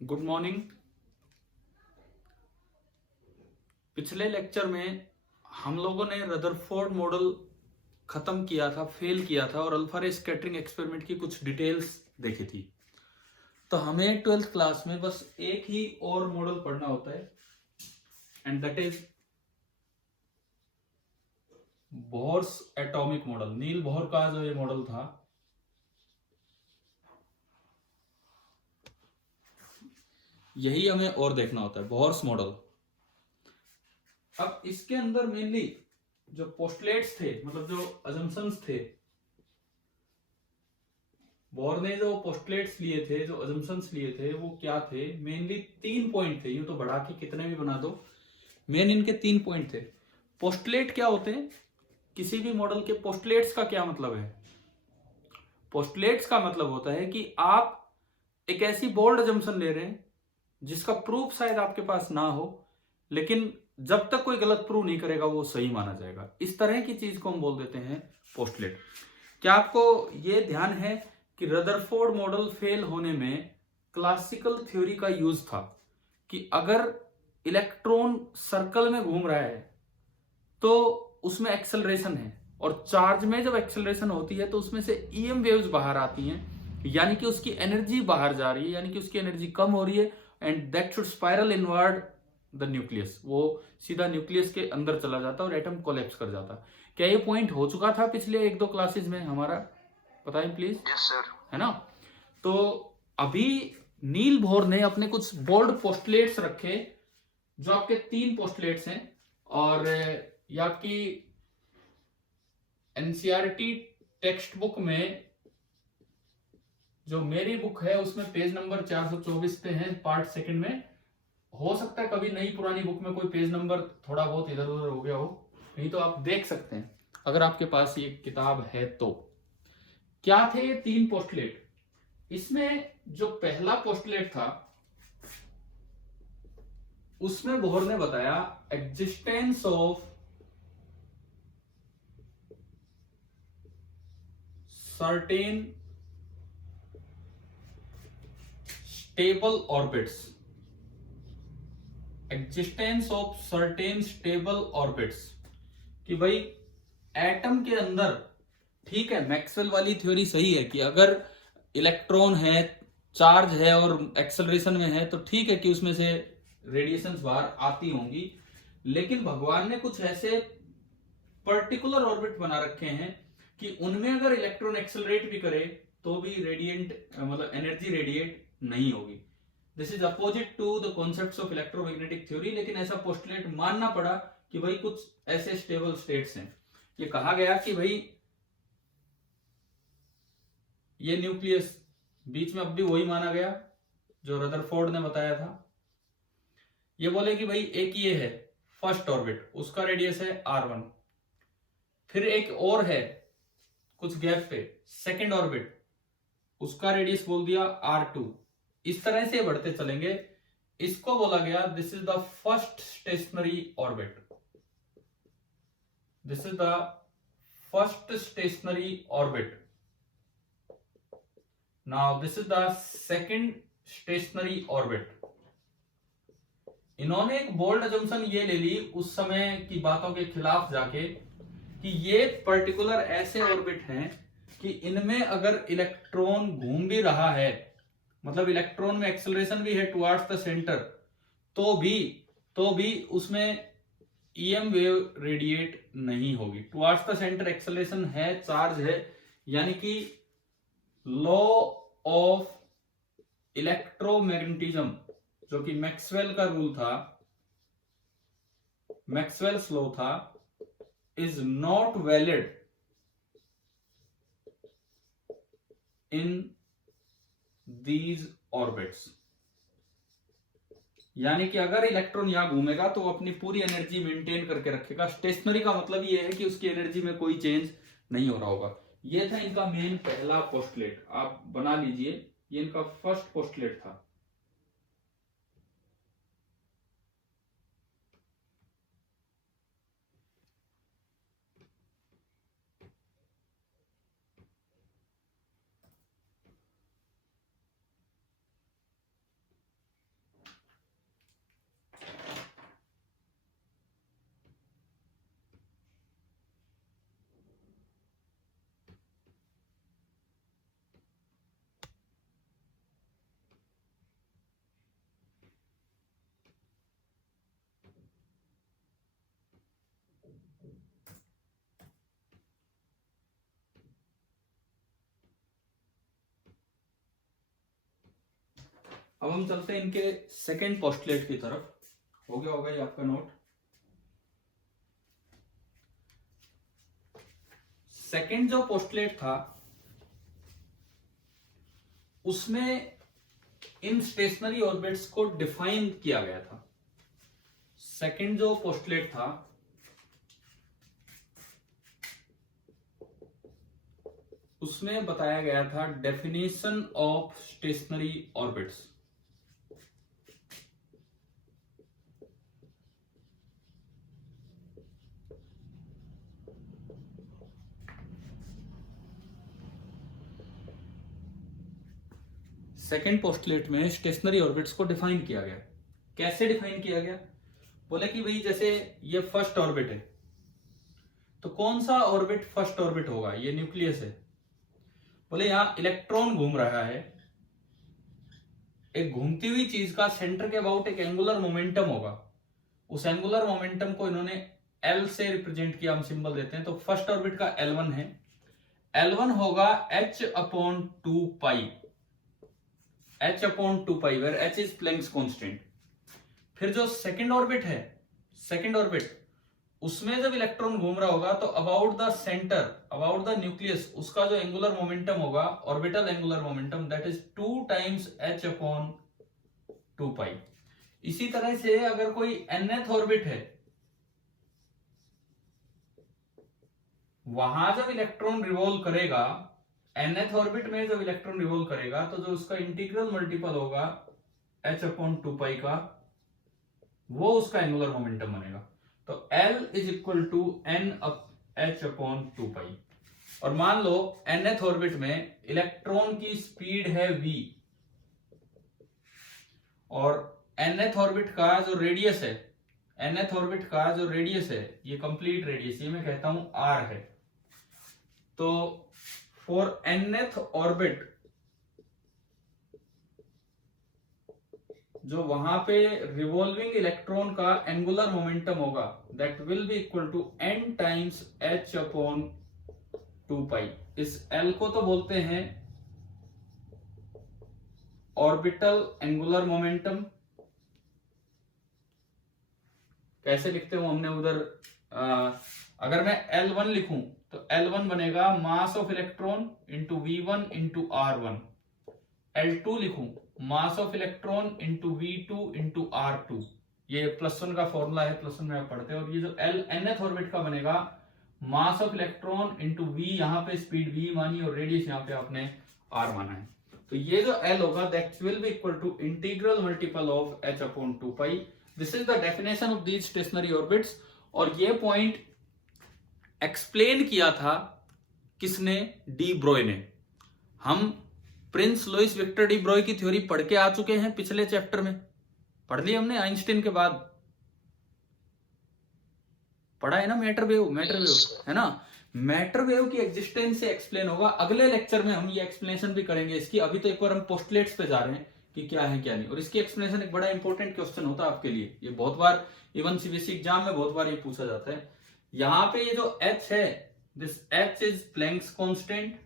Good morning. पिछले lecture में हम लोगों ने रदरफोर्ड मॉडल खत्म किया था, फेल किया था और अल्फा रे स्कैटरिंग एक्सपेरिमेंट की कुछ डिटेल्स देखी थी। तो हमें 12th क्लास में बस एक ही और मॉडल पढ़ना होता है and that is Bohr's atomic model. Niels Bohr का जो ये मॉडल था, यही हमें और देखना होता है, बोहर्स मॉडल। अब इसके अंदर मेनली जो पोस्टुलेट्स थे, मतलब जो अजम्पशंस थे, बोर ने जो पोस्टुलेट्स लिए थे, जो अजम्पशंस लिए थे, वो क्या थे? मेनली 3 पॉइंट थे। यूं तो बढ़ा के कितने भी बना दो, मेन इनके 3 पॉइंट थे। पोस्टुलेट क्या होते हैं? किसी भी मॉडल के पोस्टुलेट्स का क्या मतलब है? पोस्टुलेट्स का मतलब होता है कि आप एक ऐसी बोल्ड अजम्पशन ले रहे हैं जिसका प्रूफ शायद आपके पास ना हो, लेकिन जब तक कोई गलत प्रूफ नहीं करेगा वो सही माना जाएगा। इस तरह की चीज को हम बोल देते हैं पोस्टुलेट। क्या आपको यह ध्यान है कि रदरफोर्ड मॉडल फेल होने में क्लासिकल थ्योरी का यूज था कि अगर इलेक्ट्रॉन सर्कल में घूम रहा है तो उसमें एक्सेलरेशन है, और चार्ज में जब एक्सेलरेशन होती है तो उसमें से ईएम वेव्स बाहर आती हैं, यानी कि उसकी एनर्जी बाहर जा रही है, यानी कि उसकी एनर्जी कम हो रही है and that should spiral inward the nucleus. वो सीधा न्यूक्लियस के अंदर चला जाता और एटम कोलैप्स कर जाता। क्या ये पॉइंट हो चुका था पिछले 1-2 क्लासेस में हमारा? बताएं प्लीज। Yes sir. है ना? तो अभी नील बोर ने अपने कुछ बोल्ड पोस्टुलेट्स रखे, जो आपके 3 पोस्टुलेट्स हैं, और ये आपकी एनसीईआरटी टेक्स्ट बुक में, जो मेरी बुक है उसमें पेज नंबर 424 पे है, पार्ट सेकंड में। हो सकता है कभी नई पुरानी बुक में कोई पेज नंबर थोड़ा बहुत इधर उधर हो गया हो, नहीं तो आप देख सकते हैं अगर आपके पास ये किताब है तो। क्या थे ये 3 पोस्टुलेट? इसमें जो पहला पोस्टुलेट था उसमें बोहर ने बताया existence of certain stable orbits. Existence of certain stable orbits, कि भाई एटम के अंदर, ठीक है, मैक्सवेल वाली थ्योरी सही है कि अगर इलेक्ट्रॉन है, चार्ज है और एक्सेलरेशन में है तो ठीक है कि उसमें से रेडिएशंस बाहर आती होंगी, लेकिन भगवान ने कुछ ऐसे पर्टिकुलर ऑर्बिट बना रखे हैं कि उनमें अगर इलेक्ट्रॉन एक्सेलरेट भी करे तो भी रेडिएंट, मतलब एनर्जी रेडिएट नहीं होगी। This is opposite to the concepts of electromagnetic theory, लेकिन ऐसा पोस्टुलेट मानना पड़ा कि भाई कुछ ऐसे स्टेबल स्टेट्स हैं। ये कहा गया कि भाई ये न्यूक्लियस बीच में, अब भी वही माना गया जो रदरफोर्ड ने बताया था। ये बोले कि भाई एक ये है फर्स्ट ऑर्बिट, उसका रेडियस है r1, फिर एक और है कुछ गैप पे सेकंड ऑर्बिट, उसका रेडियस बोल दिया r2। इस तरह से बढ़ते चलेंगे। इसको बोला गया this is the first stationery orbit. This is the first stationery orbit. Now this is the second stationery orbit. इन्होंने एक बोल्ड अजम्पशन ये ले ली उस समय की बातों के खिलाफ जाके कि ये पर्टिकुलर ऐसे ऑर्बिट हैं कि इनमें अगर इलेक्ट्रॉन घूम भी रहा है, मतलब इलेक्ट्रॉन में एक्सेलरेशन भी है टुवर्ड्स द सेंटर, तो भी उसमें ईएम वेव रेडिएट नहीं होगी। टुवर्ड्स द सेंटर एक्सेलरेशन है, चार्ज है, यानी कि लॉ ऑफ इलेक्ट्रोमैग्नेटिज्म, जो कि मैक्सवेल का रूल था, मैक्सवेल्स लॉ था, is not valid in these orbits. यानी कि अगर इलेक्ट्रॉन यहां घूमेगा तो अपनी पूरी एनर्जी मेंटेन करके रखेगा। स्टेशनरी का मतलब ये है कि उसकी एनर्जी में कोई चेंज नहीं हो रहा होगा। ये था इनका मेन पहला पोस्टुलेट, आप बना लीजिए, ये इनका फर्स्ट पोस्टुलेट था। अब हम चलते हैं इनके सेकंड पोस्टुलेट की तरफ। हो गया होगा ये आपका नोट। सेकंड जो पोस्टुलेट था उसमें इन स्टेशनरी ऑर्बिट्स को डिफाइन किया गया था। सेकंड जो पोस्टुलेट था उसमें बताया गया था definition of stationary orbits. Second postulate में स्टेशनरी ऑर्बिट्स को डिफाइन किया गया। कैसे डिफाइन किया गया? बोले कि भाई जैसे ये फर्स्ट ऑर्बिट है तो कौन सा ऑर्बिट फर्स्ट ऑर्बिट होगा? ये न्यूक्लियस है। बोले यहां इलेक्ट्रॉन घूम रहा है, एक घूमती हुई चीज का सेंटर के अबाउट एक एंगुलर मोमेंटम होगा। उस एंगुलर मोमेंटम को इन्होंने एल से रिप्रेजेंट किया, हम सिंबल देते हैं। तो फर्स्ट ऑर्बिट का L1 है, L1 होगा h/2 h/2 where h is Planck's constant. फिर जो सेकंड ऑर्बिट है, सेकंड ऑर्बिट उसमें जब इलेक्ट्रॉन घूम रहा होगा तो about the centre, about the nucleus, उसका जो एंगुलर मोमेंटम होगा, orbital angular momentum, that is 2 times h/2 इसी तरह से अगर कोई nth ऑर्बिट है, वहां जब इलेक्ट्रॉन रिवॉल्व करेगा, nth ऑर्बिट में जब इलेक्ट्रॉन रिवॉल्व करेगा तो जो उसका इंटीग्रल मल्टीपल होगा h/2 का, वो उसका एंगुलर मोमेंटम बनेगा। तो L is equal to n h/2 और मान लो nth ऑर्बिट में इलेक्ट्रॉन की स्पीड है v और nth ऑर्बिट का जो रेडियस है, nth ऑर्बिट का जो रेडियस है, ये कंप्लीट रेडियस, ये मैं कहता हूं r है। तो फॉर nth ऑर्बिट जो वहां पे रिवॉल्विंग इलेक्ट्रॉन का एंगुलर मोमेंटम होगा, that will be equal to n times h/2 इस L को तो बोलते हैं ऑर्बिटल एंगुलर मोमेंटम। कैसे लिखते हो हमने उधर, अगर मैं L1 लिखूं तो L1 बनेगा mass of electron into V1 into R1। L2 लिखूं mass of electron into V2 into R2। ये +1 का फॉर्मूला है, +1 में आप पढ़ते हैं। और ये जो nth ऑर्बिट का बनेगा mass of electron into V, यहाँ पे स्पीड V मानी और रेडियस यहाँ पे आपने R माना है। तो ये जो L होगा that will be equal to integral multiple of h/2 this is the definition of these stationary orbits. और ये पॉइंट एक्सप्लेन किया था किसने? डी ब्रोय ने। हम प्रिंस लुइस विक्टर डी ब्रोय की थ्योरी पढ़ के आ चुके हैं, पिछले चैप्टर में पढ़ ली हमने, आइंस्टीन के बाद पढ़ा है ना। मैटर वेव है ना, मैटर वेव की एग्जिस्टेंस से एक्सप्लेन होगा। अगले लेक्चर में हम ये एक्सप्लेनेशन भी करेंगे इसकी। अभी तो एक बार हम पोस्टुलेट्स पे जा रहे हैं कि क्या है क्या नहीं। और इसकी एक्सप्लेनेशन एक बड़ा इंपॉर्टेंट क्वेश्चन होता है आपके लिए, ये बहुत बार इवन सीबीएसई एग्जाम में बहुत बार ये पूछा जाता है। यहां पे ये जो H है, this H is Planck's constant,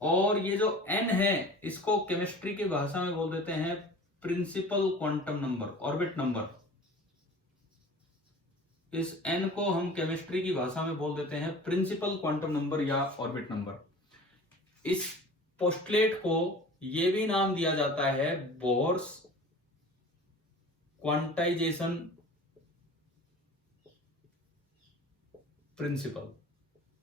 और ये जो N है इसको केमिस्ट्री की भाषा में बोल देते हैं principal quantum number, orbit number. इस N को हम केमिस्ट्री की भाषा में बोल देते हैं प्रिंसिपल क्वांटम नंबर या ऑर्बिट नंबर। इस पोस्टुलेट को ये भी नाम दिया जाता है Bohr's quantization principle.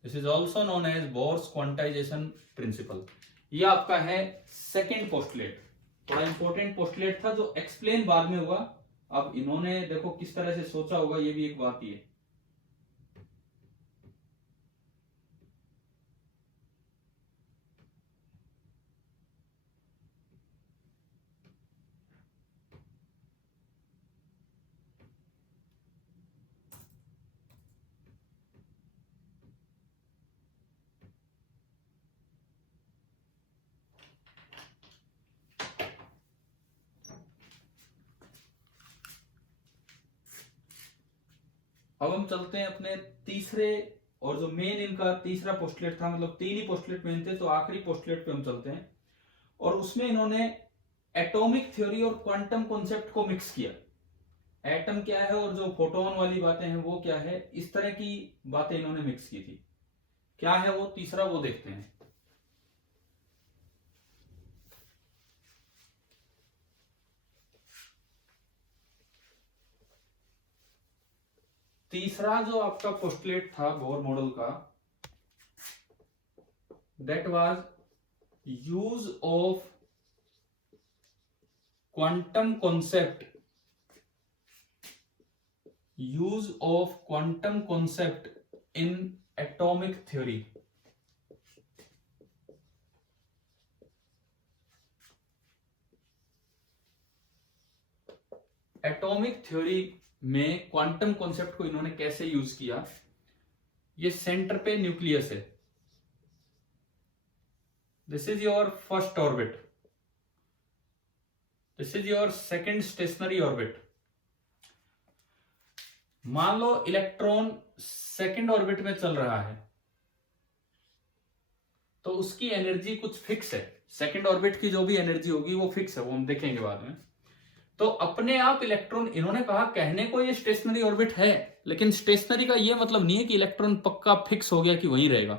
This is also known as Bohr's quantization principle. ये आपका है सेकेंड पोस्टुलेट, बड़ा इंपॉर्टेंट पोस्टुलेट था जो एक्सप्लेन बाद में हुआ। अब इन्होंने देखो किस तरह से सोचा होगा, ये भी एक बात ही है। अब हम चलते हैं अपने तीसरे, और जो मेन इनका तीसरा पोस्टुलेट था, मतलब तीन ही पोस्टुलेट मेन थे, तो आखिरी पोस्टुलेट पे हम चलते हैं। और उसमें इन्होंने एटॉमिक थ्योरी और क्वांटम कॉन्सेप्ट को मिक्स किया। एटम क्या है और जो फोटोन वाली बातें हैं वो क्या है, इस तरह की बातें इन्होंने मिक्स की थी। क्या है वो तीसरा, वो देखते हैं। तीसरा जो आपका पोस्टुलेट था बोर मॉडल का, that was use of quantum concept, use of quantum concept in atomic theory. Atomic theory में क्वांटम कॉन्सेप्ट को इन्होंने कैसे यूज किया। ये सेंटर पे न्यूक्लियस है, this is your first orbit, this is your second stationery orbit. मान low electron second orbit में चल रहा है, तो उसकी एनर्जी कुछ फिक्स है। सेकंड ऑर्बिट की जो भी एनर्जी होगी वो फिक्स है, वो हम देखेंगे बाद में। तो अपने आप इलेक्ट्रॉन, इन्होंने कहा कहने को ये स्टेशनरी ऑर्बिट है, लेकिन स्टेशनरी का ये मतलब नहीं है कि इलेक्ट्रॉन पक्का फिक्स हो गया कि वहीं रहेगा।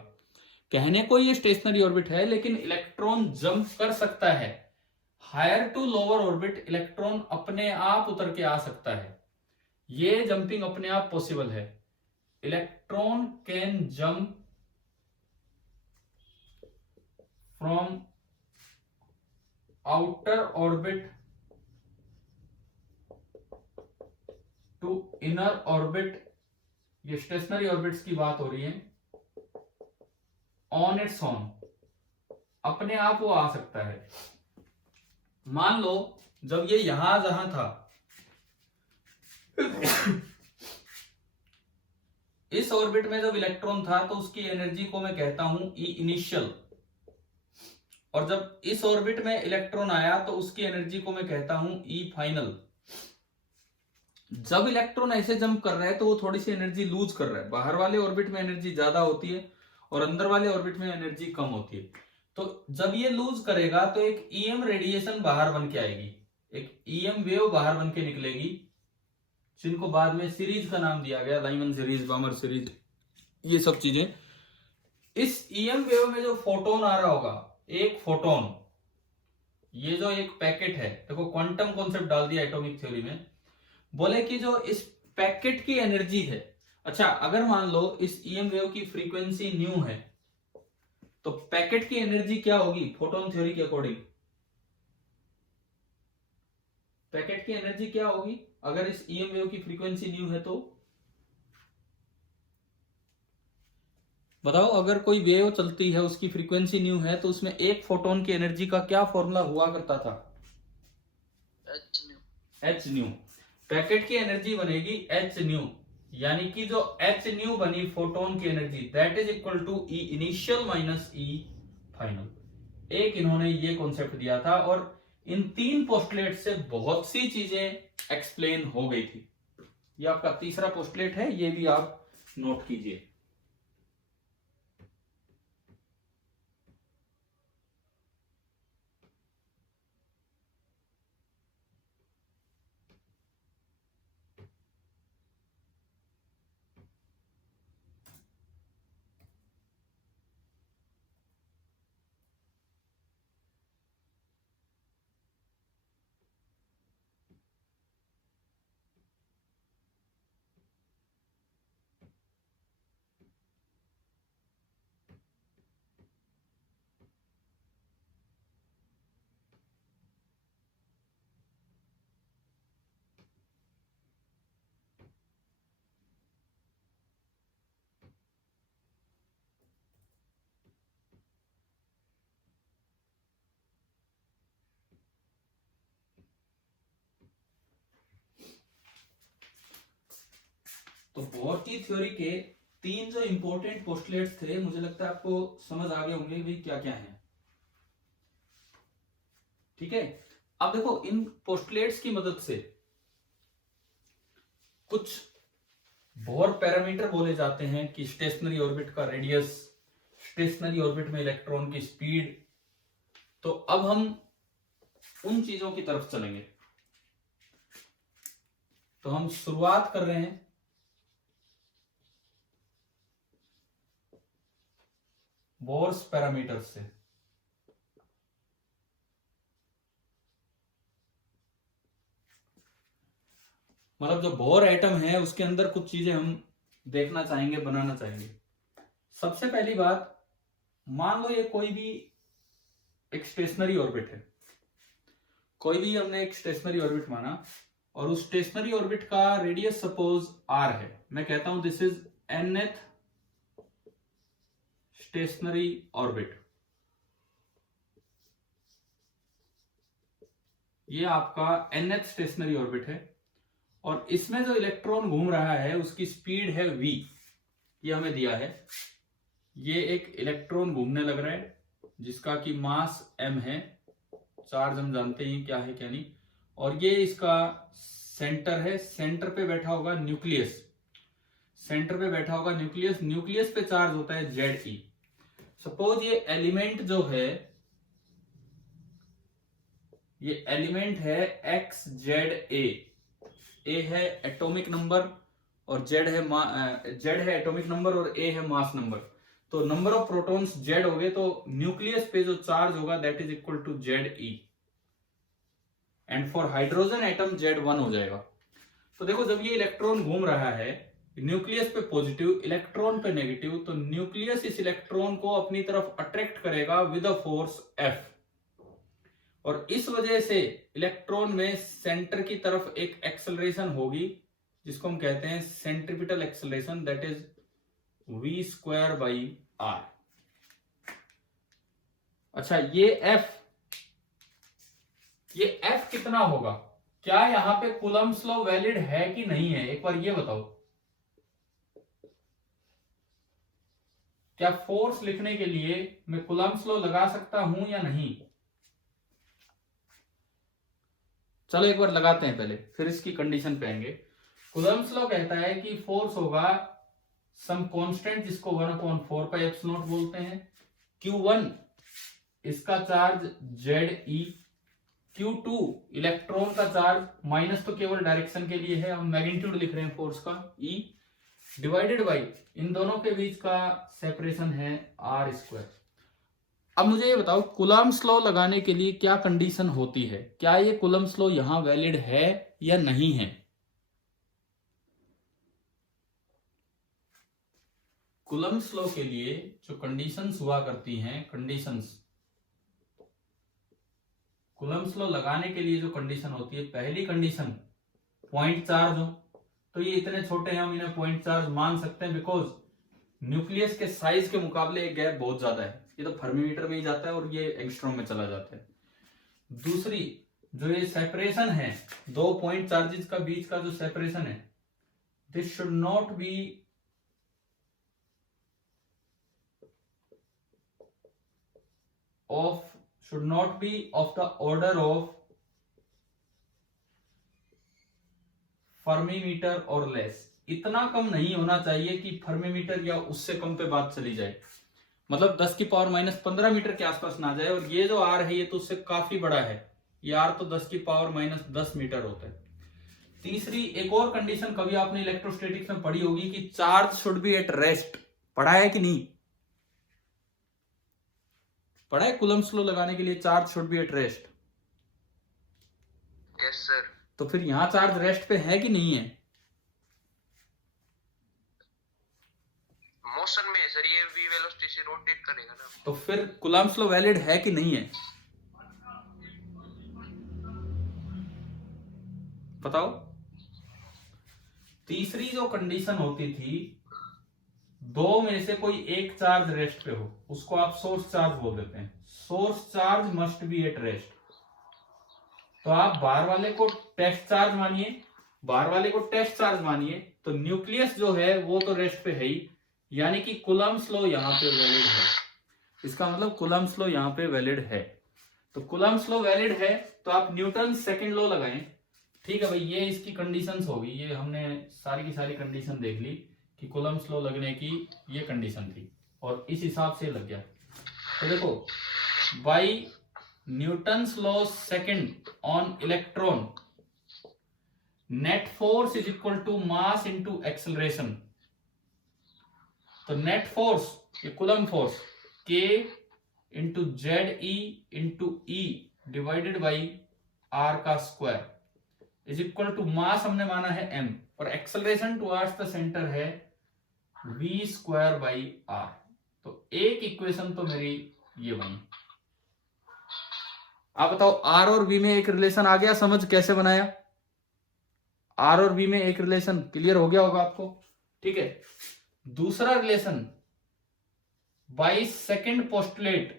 कहने को ये स्टेशनरी ऑर्बिट है, लेकिन इलेक्ट्रॉन जंप कर सकता है higher to lower orbit. Electron अपने आप उतर के आ सकता है, ये जंपिंग अपने आप पॉसिबल है। Electron can jump from outer orbit to inner orbit, ये स्टेशनरी ऑर्बिट्स की बात हो रही है, ऑन इट्स ऑन, अपने आप वो आ सकता है। मान लो जब ये यहां जहां था इस ऑर्बिट में जब इलेक्ट्रॉन था, तो उसकी एनर्जी को मैं कहता हूं ई इनिशियल, और जब इस ऑर्बिट में इलेक्ट्रॉन आया तो उसकी एनर्जी को मैं कहता हूं ई फाइनल। जब इलेक्ट्रॉन ऐसे जंप कर रहा है तो वो थोड़ी सी एनर्जी लूज कर रहा है, बाहर वाले ऑर्बिट में एनर्जी ज्यादा होती है और अंदर वाले ऑर्बिट में एनर्जी कम होती है। तो जब ये लूज करेगा तो एक ईएम रेडिएशन बाहर बन के आएगी, एक ईएम वेव बाहर बन के निकलेगी, जिनको बाद में सीरीज का नाम दिया गया, लाइमन सीरीज, बामर सीरीज, ये सब चीजें। इस ईएम वेव में जो फोटोन आ रहा होगा, एक फोटोन, ये जो एक पैकेट है, देखो क्वांटम कॉन्सेप्ट डाल दिया एटॉमिक थ्योरी में, बोले कि जो इस पैकेट की एनर्जी है, अच्छा अगर मान लो इस ईएम वेव की फ्रीक्वेंसी न्यू है, तो पैकेट की एनर्जी क्या होगी फोटोन थ्योरी के अकॉर्डिंग। पैकेट की एनर्जी क्या होगी अगर इस ईएम वेव की फ्रीक्वेंसी न्यू है, तो बताओ, अगर कोई वेव चलती है उसकी फ्रीक्वेंसी न्यू है, तो उसमें एक फोटोन की एनर्जी का क्या फॉर्मूला हुआ करता था, एच न्यू। पैकेट की एनर्जी बनेगी एच न्यू, यानी कि जो एच न्यू बनी फोटोन की energy, that is equal to E initial minus E final. एक इन्होंने ये कॉन्सेप्ट दिया था, और इन तीन पोस्टुलेट से बहुत सी चीजें एक्सप्लेन हो गई थी। ये आपका तीसरा पोस्टुलेट है, ये भी आप नोट कीजिए। तो बोर की थ्योरी के तीन जो इंपॉर्टेंट पोस्टुलेट्स थे, मुझे लगता है आपको समझ आ गए होंगे भाई क्या क्या है। ठीक है, अब देखो इन पोस्टुलेट्स की मदद से कुछ बोर पैरामीटर बोले जाते हैं कि स्टेशनरी ऑर्बिट का रेडियस, स्टेशनरी ऑर्बिट में इलेक्ट्रॉन की स्पीड। तो अब हम उन चीजों की तरफ चलेंगे। तो हम शुरुआत कर रहे हैं बोर्स पैरामीटर से। मतलब जो बोर एटम है उसके अंदर कुछ चीजें हम देखना चाहेंगे, बनाना चाहेंगे। सबसे पहली बात, मान लो ये कोई भी एक स्टेशनरी ऑर्बिट है, कोई भी हमने एक स्टेशनरी ऑर्बिट माना और उस स्टेशनरी ऑर्बिट का रेडियस सपोज r है। मैं कहता हूं this is nth stationery orbit. ये आपका nth स्टेशनरी ऑर्बिट है और इसमें जो इलेक्ट्रॉन घूम रहा है उसकी स्पीड है v। ये हमें दिया है। ये एक इलेक्ट्रॉन घूमने लग रहा है जिसका कि मास m है, चार्ज हम जानते हैं क्या है क्या नहीं। और ये इसका सेंटर है, सेंटर पे बैठा होगा न्यूक्लियस, सेंटर पे बैठा होगा न्यूक्लियस, न्यूक्लियस पे चार्ज होता है Ze। सपोज ये एलिमेंट जो है, ये एलिमेंट है XZA। A है एटॉमिक नंबर और Z है एटॉमिक नंबर और A है मास नंबर। तो नंबर ऑफ प्रोटॉन्स Z हो गए, तो न्यूक्लियस पे जो चार्ज होगा that is equal to Ze। And for hydrogen atom Z1 हो जाएगा। तो देखो जब ये इलेक्ट्रॉन घूम रहा है, न्यूक्लियस पे पॉजिटिव, इलेक्ट्रॉन पे नेगेटिव, तो न्यूक्लियस इस इलेक्ट्रॉन को अपनी तरफ अट्रैक्ट करेगा विद अ फोर्स F। और इस वजह से इलेक्ट्रॉन में सेंटर की तरफ एक एक्सेलरेशन होगी जिसको हम कहते हैं centripetal acceleration, that is v²/r। अच्छा, ये F कितना होगा? क्या यहां पे कूलम्ब्स लॉ वैलिड है कि नहीं है, एक बार ये बताओ। क्या फोर्स लिखने के लिए मैं कूलम्ब्स लॉ लगा सकता हूं या नहीं? चलो एक बार लगाते हैं पहले, फिर इसकी कंडीशन पे आएंगे। कूलम्ब्स लॉ कहता है कि फोर्स होगा सम कांस्टेंट जिसको 1/4πε0 बोलते हैं। Q1 इसका चार्ज Ze, Q2 इलेक्ट्रॉन का चार्ज, माइनस तो केवल डायरेक्शन के लिए है, हम मैग्नीट्यूड लिख रहे हैं फोर्स का, E डिवाइडेड बाई इन दोनों के बीच का सेपरेशन है r²। अब मुझे ये बताओ कूलम्ब्स लॉ लगाने के लिए क्या कंडीशन होती है, क्या ये कूलम्ब्स लॉ यहां वैलिड है या नहीं है? कूलम्ब्स लॉ के लिए जो कंडीशंस हुआ करती हैं, कंडीशंस कूलम्ब्स लॉ लगाने के लिए जो कंडीशन होती है, पहली कंडीशन पॉइंट चार्ज हो। तो ये इतने छोटे हैं, हम इन्हें पॉइंट चार्ज मान सकते हैं बिकॉज न्यूक्लियस के साइज के मुकाबले एक गैप बहुत ज्यादा है। ये तो फर्मीमीटर में ही जाता है और ये एंगस्ट्रॉम में चला जाता है। दूसरी, जो ये सेपरेशन है दो पॉइंट चार्जेस का बीच का जो सेपरेशन है, this should not be of the order of फर्मीमीटर और लेस। इतना कम नहीं होना चाहिए कि फर्मीमीटर या उससे कम पे बात चली जाए, मतलब 10⁻⁻15 मीटर के आसपास ना जाए। और ये जो आर है ये तो उससे काफी बड़ा है, ये आर तो 10⁻⁻10 मीटर होता है। तीसरी एक और कंडीशन कभी आपने इलेक्ट्रोस्टैटिक्स में पढ़ी होगी कि charge should be at rest. पढ़ा है कि नहीं? पढ़ा है कूलम्ब्स लॉ लगाने के लिए charge should be at rest. Yes sir. तो फिर यहां चार्ज रेस्ट पे है कि नहीं है? मोशन में है सर, ये v वेलोसिटी से रोटेट करेगा ना। तो फिर कूलम्ब्स लॉ वैलिड है कि नहीं है, बताओ। तीसरी जो कंडीशन होती थी, दो में से कोई एक चार्ज रेस्ट पे हो, उसको आप सोर्स चार्ज बोल देते हैं। Source charge must be at rest. तो आप बाहर वाले को टेस्ट चार्ज मानिए, बाहर वाले को टेस्ट चार्ज मानिए, तो न्यूक्लियस जो है वो तो रेस्ट पे है ही, यानी कि कूलम्ब्स लॉ यहां पे वैलिड है। इसका मतलब कूलम्ब्स लॉ यहां पे वैलिड है। तो कूलम्ब्स लॉ वैलिड है तो आप न्यूटन सेकंड लॉ लगाएं, ठीक है भाई, ये इसकी कंडीशंस होगी, ये हमने सारी की सारी कंडीशन देख ली कि कूलम्ब्स लॉ लगने की ये कंडीशन थी और इस हिसाब से लग गया। तो देखो, by Newton's law second on electron, net force is equal to mass into acceleration. तो नेट फोर्स, ये coulomb force, K into Z E into E divided by R का square is equal to mass हमने माना है m और acceleration towards the centre है v square by r। तो एक इक्वेशन तो मेरी ये बनी। आप बताओ, r और v में एक रिलेशन आ गया, समझ कैसे बनाया? r और v में एक रिलेशन क्लियर हो गया होगा आपको। ठीक है, दूसरा relation by second postulate.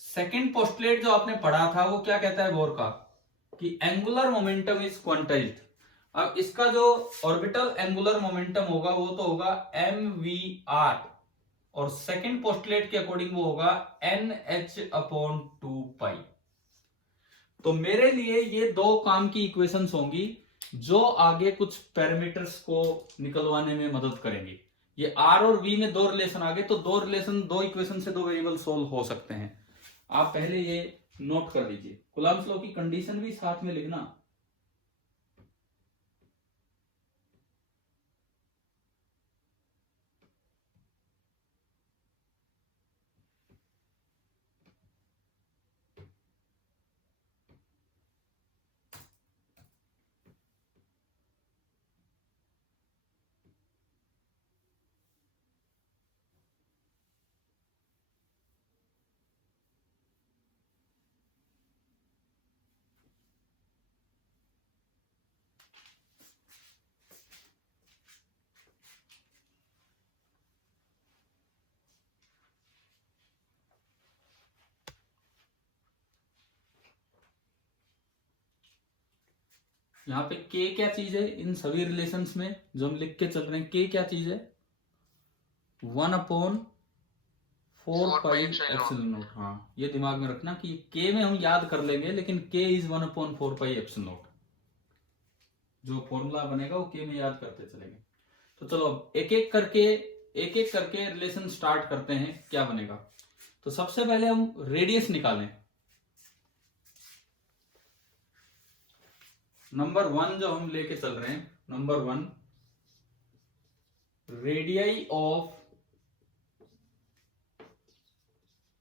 Second postulate जो आपने पढ़ा था वो क्या कहता है बोर का, कि एंगुलर मोमेंटम इज क्वांटाइज्ड। अब इसका जो ऑर्बिटल एंगुलर मोमेंटम होगा वो तो होगा mvr और सेकंड पोस्टुलेट के अकॉर्डिंग वो होगा nh/2π। तो मेरे लिए ये दो काम की इक्वेशंस होंगी जो आगे कुछ पैरामीटर्स को निकलवाने में मदद करेंगी। ये r और v में दो रिलेशन आ गए, तो दो रिलेशन, दो इक्वेशन से दो वेरिएबल सोल्व हो सकते हैं। आप पहले ये नोट कर लीजिए, कूलम्ब्स लॉ की कंडीशन भी साथ में लिखना। यहाँ पे k क्या चीज है इन सभी रिलेशंस में जो हम लिख के चल रहे हैं? k क्या चीज है? 1/4πε0। हाँ, ये दिमाग में रखना कि k में हम याद कर लेंगे, लेकिन k इज 1/4πε0। जो फॉर्मूला बनेगा वो k में याद करते चलेंगे। तो चलो अब एक एक करके रिलेशन स्टार्ट करते हैं, क्या बनेगा। तो सबसे पहले हम रेडियस निकालें। नंबर 1 जो हम लेके चल रहे हैं, number 1, radii of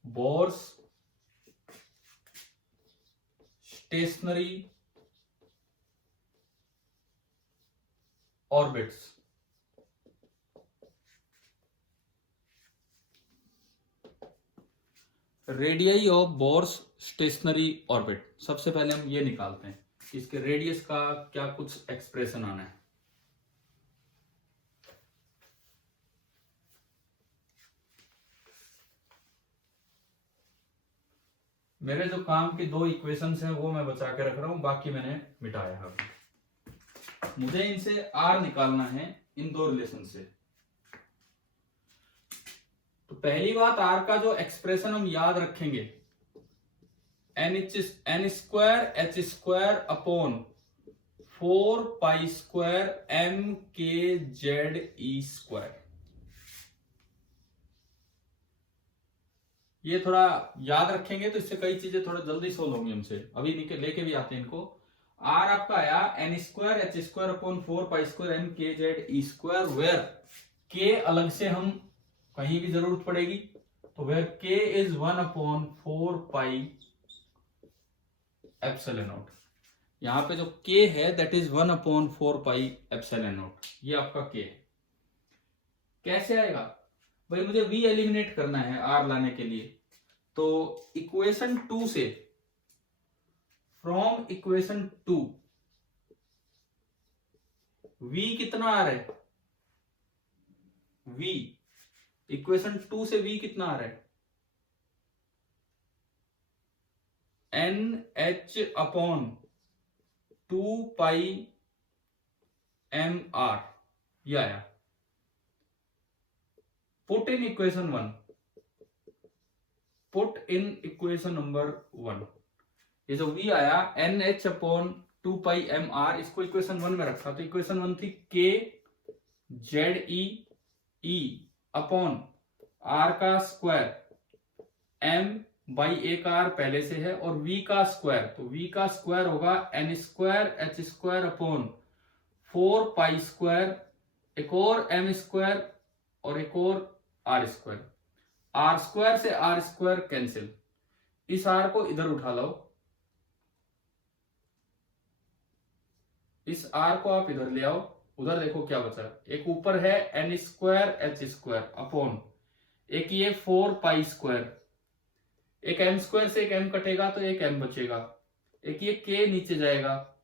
Bohr's stationary orbits. Radii of Bohr's stationary orbit, सबसे पहले हम ये निकालते हैं, इसके रेडियस का क्या कुछ एक्सप्रेशन आना है। मेरे जो काम की दो इक्वेशंस हैं वो मैं बचा के रख रहा हूं, बाकी मैंने मिटाया है। मुझे इनसे आर निकालना है, इन दो रिलेशन से। तो पहली बात, आर का जो एक्सप्रेशन हम याद रखेंगे, n square h square upon 4π² mkze square. ये थोड़ा याद रखेंगे तो इससे कई चीजें थोड़ा जल्दी सोल्व होंगी हमसे। अभी लेके भी आते हैं इनको। आर आपका आया n square h square upon 4π² mkze square, where k अलग से हम कहीं भी जरूरत पड़ेगी, तो वेयर k इज 1/4πε0। यहां पे जो k है दैट इज 1/4πε0, ये आपका k है। कैसे आएगा भाई? मुझे v एलिमिनेट करना है r लाने के लिए। तो इक्वेशन 2 से, फ्रॉम इक्वेशन 2 v कितना आ रहा है? v इक्वेशन 2 से v कितना आ रहा है? nh/2πmr, ये आया। Put in equation 1, put in equation number 1। ये जो v आया NH/2πmr, इसको इक्वेशन 1 में रखा, तो इक्वेशन 1 थी k ZE अपॉन r का स्क्वायर m बाई एक r पहले से है, और v का स्क्वायर, तो v का स्क्वायर होगा n square h square upon 4 square, एक और m स्क्वायर और एक और r स्क्वायर। r स्क्वायर से r स्क्वायर कैंसिल, इस r को इधर उठा लो, इस r को आप इधर ले आओ, उधर देखो क्या बचा, एक ऊपर है n square h square upon एक ये 4 स्क्वायर, एक m स्क्वायर से एक m कटेगा तो एक m बचेगा, एक ये k नीचे जाएगा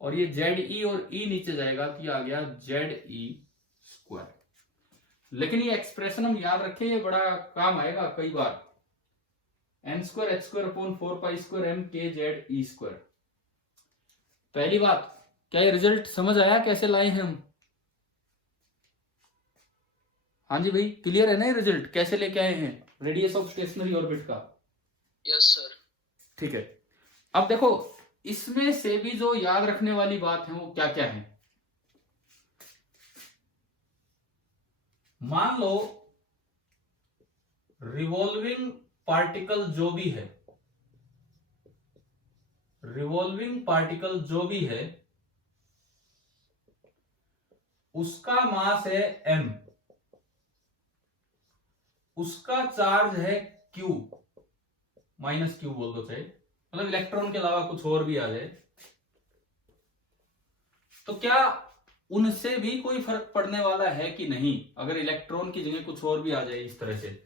और ये ZE और E नीचे जाएगा, तो ये आ गया ZE स्क्वायर। लेकिन ये एक्सप्रेशन हम याद रखें, ये बड़ा काम आएगा कई बार। n square h square upon 4 square m k ZE square. पहली बात, क्या ये रिजल्ट समझ आया कैसे लाए हैं हम? हाँ जी भाई, क्लियर है ना ये रिजल्ट कैसे लेके आए हैं रेडियस ऑफ स्टेशनरी ऑर्बिट का? Yes sir. ठीक है, अब देखो इसमें से भी जो याद रखने वाली बात है वो क्या क्या है। मान लो रिवॉल्विंग पार्टिकल जो भी है, रिवॉल्विंग पार्टिकल जो भी है उसका मास है m, उसका चार्ज है q, माइनस q बोल दो चाहे, मतलब इलेक्ट्रॉन के अलावा कुछ और भी आ जाए, तो क्या उनसे भी कोई फर्क पड़ने वाला है कि नहीं, अगर इलेक्ट्रॉन की जगह कुछ और भी आ जाए इस तरह से।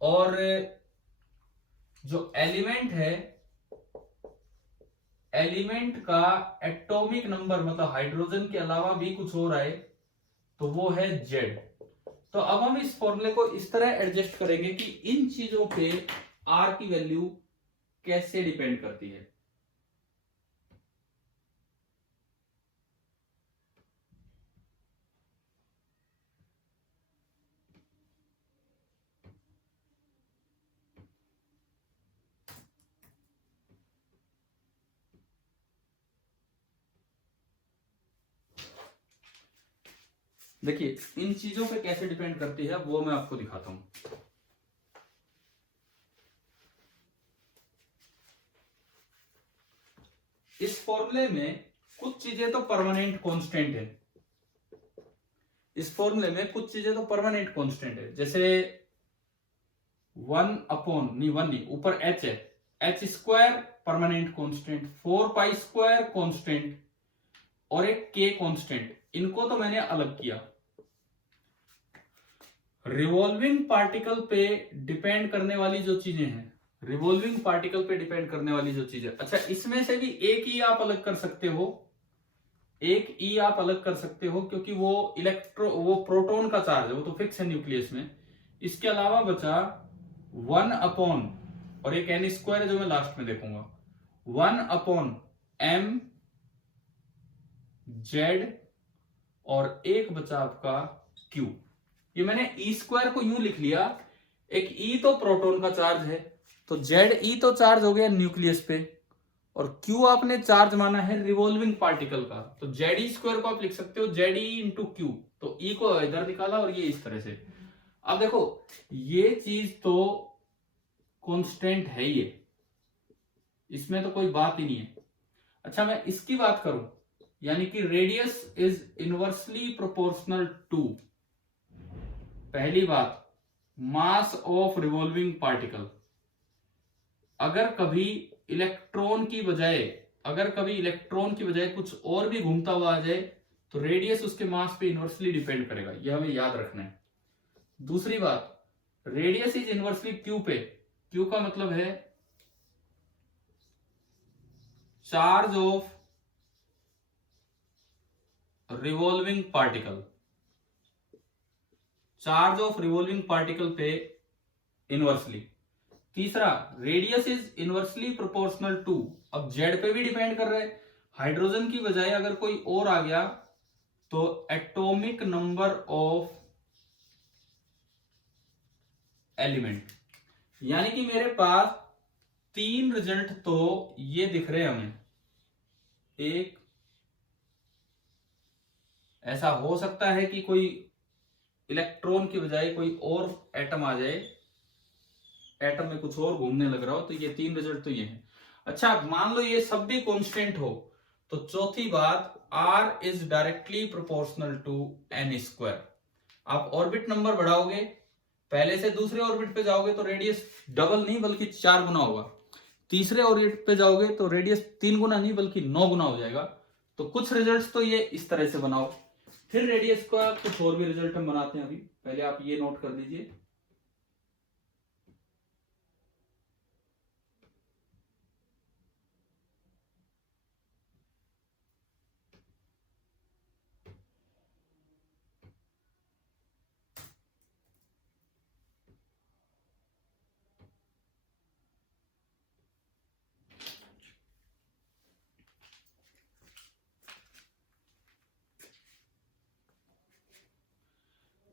और जो एलिमेंट है, एलिमेंट का एटॉमिक नंबर मतलब हाइड्रोजन के अलावा भी कुछ और आए तो वो है Z। तो अब हम इस फॉर्मूले को इस तरह एडजस्ट करेंगे कि इन चीजों पे R की वैल्यू कैसे डिपेंड करती है। देखिए इन चीजों पे कैसे डिपेंड करती है वो मैं आपको दिखाता हूं। इस फॉर्मूले में कुछ चीजें तो परमानेंट कांस्टेंट है, इस फॉर्मूले में कुछ चीजें तो परमानेंट कांस्टेंट है, जैसे 1 नहीं ऊपर h है, h square permanent constant, 4 square constant और एक k कांस्टेंट, इनको तो मैंने अलग किया। रिवॉल्विंग पार्टिकल पे डिपेंड करने वाली जो चीजें हैं, रिवॉल्विंग पार्टिकल पे डिपेंड करने वाली जो चीजें, अच्छा इसमें से भी एक ही आप अलग कर सकते हो, एक ई आप अलग कर सकते हो, क्योंकि वो प्रोटॉन का चार्ज है, वो तो फिक्स है न्यूक्लियस में। इसके अलावा बचा 1 अपॉन और एक n स्क्वायर है जो मैं लास्ट में देखूंगा, 1 अपॉन m z और एक बचा आपका q। ये मैंने ई स्क्वायर को यूं लिख लिया, एक ई तो प्रोटॉन का चार्ज है तो जेड ई तो चार्ज हो गया न्यूक्लियस पे, और क्यू आपने चार्ज माना है रिवॉल्विंग पार्टिकल का, तो जेड ई स्क्वायर को आप लिख सकते हो जेड ई इंटू क्यू, तो ई को इधर निकाला और ये इस तरह से। अब देखो ये चीज तो कांस्टेंट है, ये इसमें तो कोई बात ही नहीं है। अच्छा मैं इसकी बात करूं, यानी कि radius is inversely proportional to, पहली बात मास ऑफ रिवॉल्विंग पार्टिकल, अगर कभी इलेक्ट्रॉन की बजाय कुछ और भी घूमता हुआ आ जाए तो रेडियस उसके मास पे इनवर्सली डिपेंड करेगा, यह हमें याद रखना है। दूसरी बात, रेडियस इज इनवर्सली क्यू पे, क्यू का मतलब है charge of revolving particle, charge of revolving particle पे इनवर्सली। तीसरा, radius is inversely proportional to, अब जेड पे भी डिपेंड कर रहा है, हाइड्रोजन की बजाय अगर कोई और आ गया तो एटॉमिक नंबर ऑफ एलिमेंट, यानी कि मेरे पास तीन रिजल्ट तो ये दिख रहे हैं हमें। एक, ऐसा हो सकता है कि कोई इलेक्ट्रॉन की बजाय कोई और एटम आ जाए, एटम में कुछ और घूमने लग रहा हो, तो ये तीन रिजल्ट तो ये है। अच्छा, मान लो ये सब भी कांस्टेंट हो, तो चौथी बात, r is directly proportional to n square. आप ऑर्बिट नंबर बढ़ाओगे, पहले से दूसरे ऑर्बिट पे जाओगे तो रेडियस डबल नहीं बल्कि 4 गुना होगा, तीसरे ऑर्बिट पे जाओगे तो रेडियस 3 गुना नहीं बल्कि 9 गुना हो जाएगा। तो कुछ रिजल्ट्स तो ये इस तरह से बनाओ, फिर रेडियस का कुछ और भी रिजल्ट हम बनाते हैं। अभी पहले आप ये नोट कर लीजिए।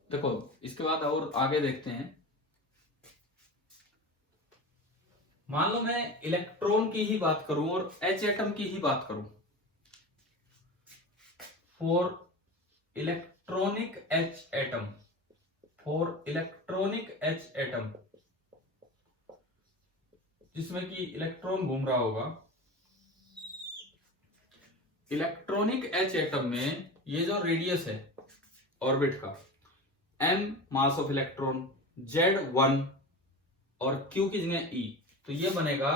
देखो, इसके बाद और आगे देखते हैं। मान लो मैं इलेक्ट्रॉन की ही बात करूं और एच एटम की ही बात करूं। For electronic H atom, for electronic H atom, जिसमें कि इलेक्ट्रॉन घूम रहा होगा। इलेक्ट्रॉनिक एच एटम में ये जो रेडियस है ऑर्बिट का, m mass of electron, z1 और q की जगह e, तो ये बनेगा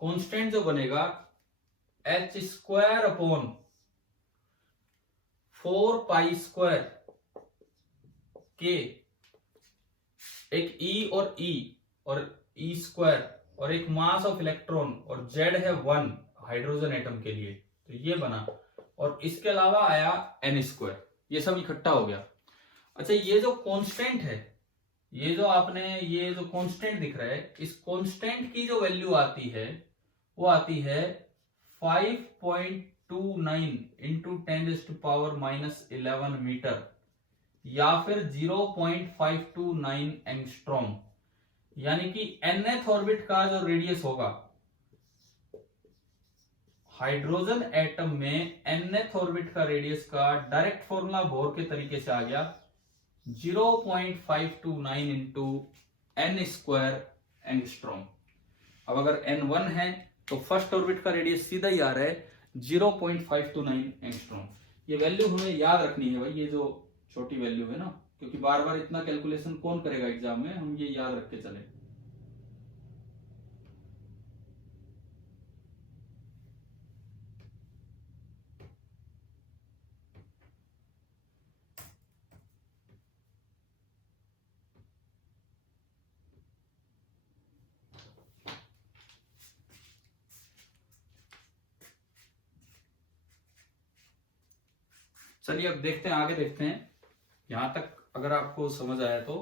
कांस्टेंट जो बनेगा h square upon 4 pi square k, एक e और e स्क्वायर और एक मास ऑफ इलेक्ट्रॉन और z है 1 हाइड्रोजन एटम के लिए, तो ये बना। और इसके अलावा आया n स्क्वायर, ये सब इकट्ठा हो गया। अच्छा, ये जो कांस्टेंट है, ये जो आपने ये जो कांस्टेंट दिख रहा है, इस कांस्टेंट की जो वैल्यू आती है वो आती है 5.29 इंटू 10⁻⁻11 मीटर, या फिर 0.529 एंगस्ट्रॉम। यानी कि nth ऑर्बिट का जो रेडियस होगा हाइड्रोजन एटम में, nth ऑर्बिट का रेडियस का डायरेक्ट फॉर्मूला बोर के तरीके से आ गया 0.529 इंटू एन स्क्वायर एंगस्ट्रॉम। अब अगर n1 है तो फर्स्ट ऑर्बिट का रेडियस सीधा ही आ रहा है 0.529 एंगस्ट्रॉम। ये वैल्यू हमें याद रखनी है भाई, ये जो छोटी वैल्यू है ना, क्योंकि बार बार इतना कैलकुलेशन कौन करेगा एग्जाम में, हम ये याद रख के चले। चलिए अब देखते हैं, आगे देखते हैं। यहां तक अगर आपको समझ आया तो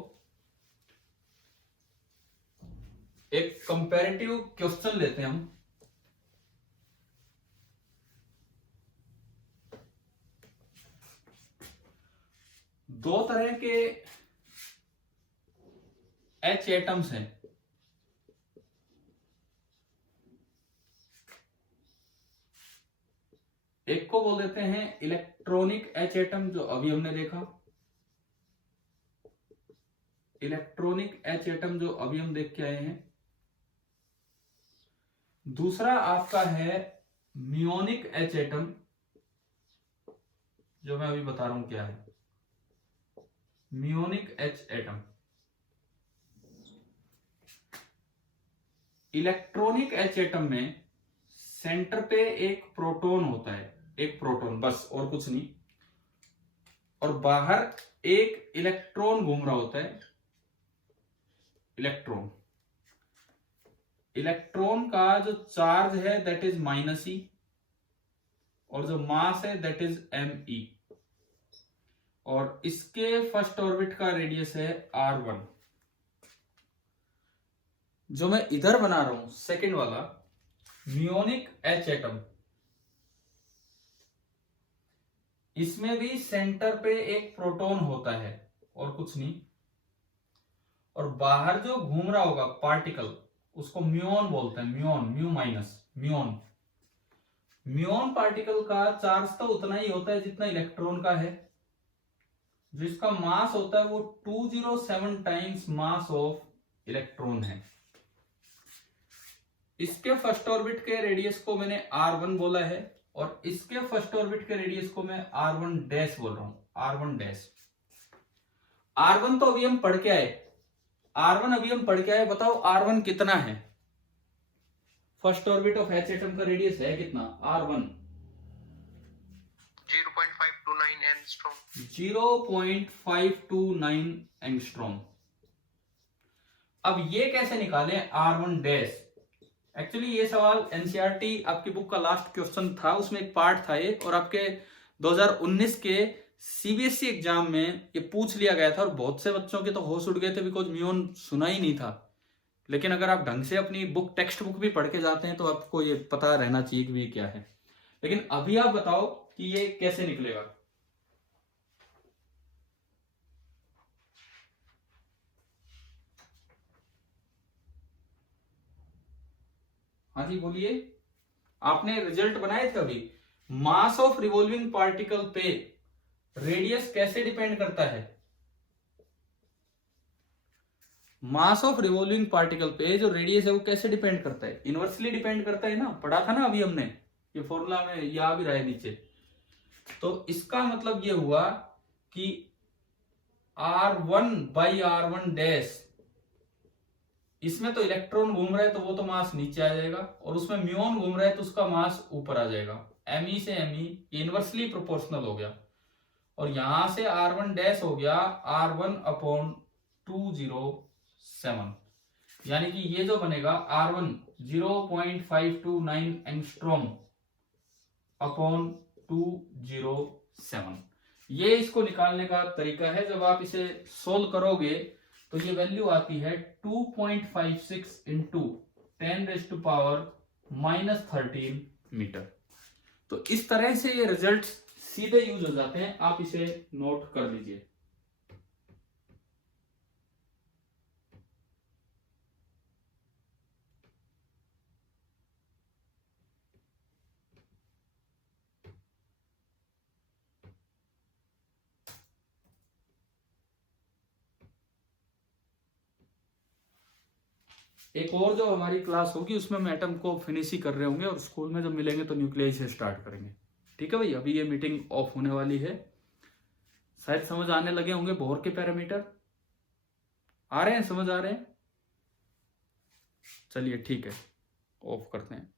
एक कंपैरेटिव क्वेश्चन लेते हैं हम। दो तरह के एच एटम्स हैं। एक को बोल देते हैं इलेक्ट्रॉनिक एच एटम, जो अभी हमने देखा, इलेक्ट्रॉनिक एच एटम जो अभी हम देख के आए हैं। दूसरा आपका है म्योनिक एच एटम, जो मैं अभी बता रहा हूं क्या है, muonic H atom. Electronic H atom में सेंटर पे एक प्रोटॉन होता है, एक प्रोटॉन बस, और कुछ नहीं, और बाहर एक इलेक्ट्रॉन घूम रहा होता है, इलेक्ट्रॉन। इलेक्ट्रॉन का जो चार्ज है दैट इज -e, और जो मास है दैट इज me, और इसके फर्स्ट ऑर्बिट का रेडियस है r1। जो मैं इधर बना रहा हूं सेकंड वाला म्योनिक एच एटम, इसमें भी सेंटर पे एक प्रोटॉन होता है और कुछ नहीं, और बाहर जो घूम रहा होगा पार्टिकल, उसको म्यूऑन बोलते हैं, muon, mu minus muon. Muon particle का चार्ज तो उतना ही होता है जितना इलेक्ट्रॉन का है। जो इसका मास होता है वो 207 टाइम्स मास ऑफ इलेक्ट्रॉन है। इसके फर्स्ट ऑर्बिट के रेडियस को मैंने r1 बोला है और इसके फर्स्ट ऑर्बिट के रेडियस को मैं r1 डैश बोल रहा हूं, r1 डैश। r1 तो अभी हम पढ़ के आए, r1 अभी हम पढ़ के आए, बताओ r1 कितना है? First orbit of H atom का रेडियस है कितना? r1 0.529 angstrom. 0.529 एंगस्ट्रॉम। अब ये कैसे निकालें r1 डैश? एक्चुअली ये सवाल एनसीईआरटी आपकी बुक का लास्ट क्वेश्चन था, उसमें एक पार्ट था ये, और आपके 2019 के सीबीएसई एग्जाम में ये पूछ लिया गया था और बहुत से बच्चों के तो होश उड़ गए थे, बिकॉज म्यूऑन सुना ही नहीं था। लेकिन अगर आप ढंग से अपनी बुक, टेक्स्ट बुक भी पढ़ के जाते हैं तो आपको ये पता रहना चाहिए कि ये क्या है। लेकिन अभी आप बताओ कि ये कैसे निकलेगा। हाँ जी बोलिए, आपने रिजल्ट बनाए थे अभी। मास ऑफ रिवॉल्विंग पार्टिकल पे रेडियस कैसे डिपेंड करता है? मास ऑफ रिवॉल्विंग पार्टिकल पे जो रेडियस है वो कैसे डिपेंड करता है? इनवर्सली डिपेंड करता है ना, पढ़ा था ना अभी हमने, ये फॉर्मूला में या भी रहा है नीचे। तो इसका मतलब ये हुआ कि r1 बाई r1 डैश, इसमें तो इलेक्ट्रॉन घूम रहा है तो वो तो मास नीचे आ जाएगा, और उसमें म्यूऑन घूम रहा है तो उसका मास ऊपर आ जाएगा। Me से Me इनवर्सली प्रोपोर्शनल हो गया, और यहां से r1 डैश हो गया r1 अपॉन 207, यानी कि ये जो बनेगा r1 0.529 एंगस्ट्रॉम अपॉन 207। ये इसको निकालने का तरीका है। जब आप इसे सोल्व करोगे तो ये वैल्यू आती है 2.56 इंटू 10⁻⁻13 मीटर। तो इस तरह से ये रिजल्ट सीधे यूज हो जाते हैं, आप इसे नोट कर लीजिए। एक और जो हमारी क्लास होगी उसमें हम एटम को फिनिश ही कर रहे होंगे, और स्कूल में जब मिलेंगे तो न्यूक्लियस से स्टार्ट करेंगे। ठीक है भाई, अभी ये मीटिंग ऑफ होने वाली है। शायद समझ आने लगे होंगे बोर के पैरामीटर, आ रहे हैं, समझ आ रहे हैं? चलिए ठीक है, ऑफ करते हैं।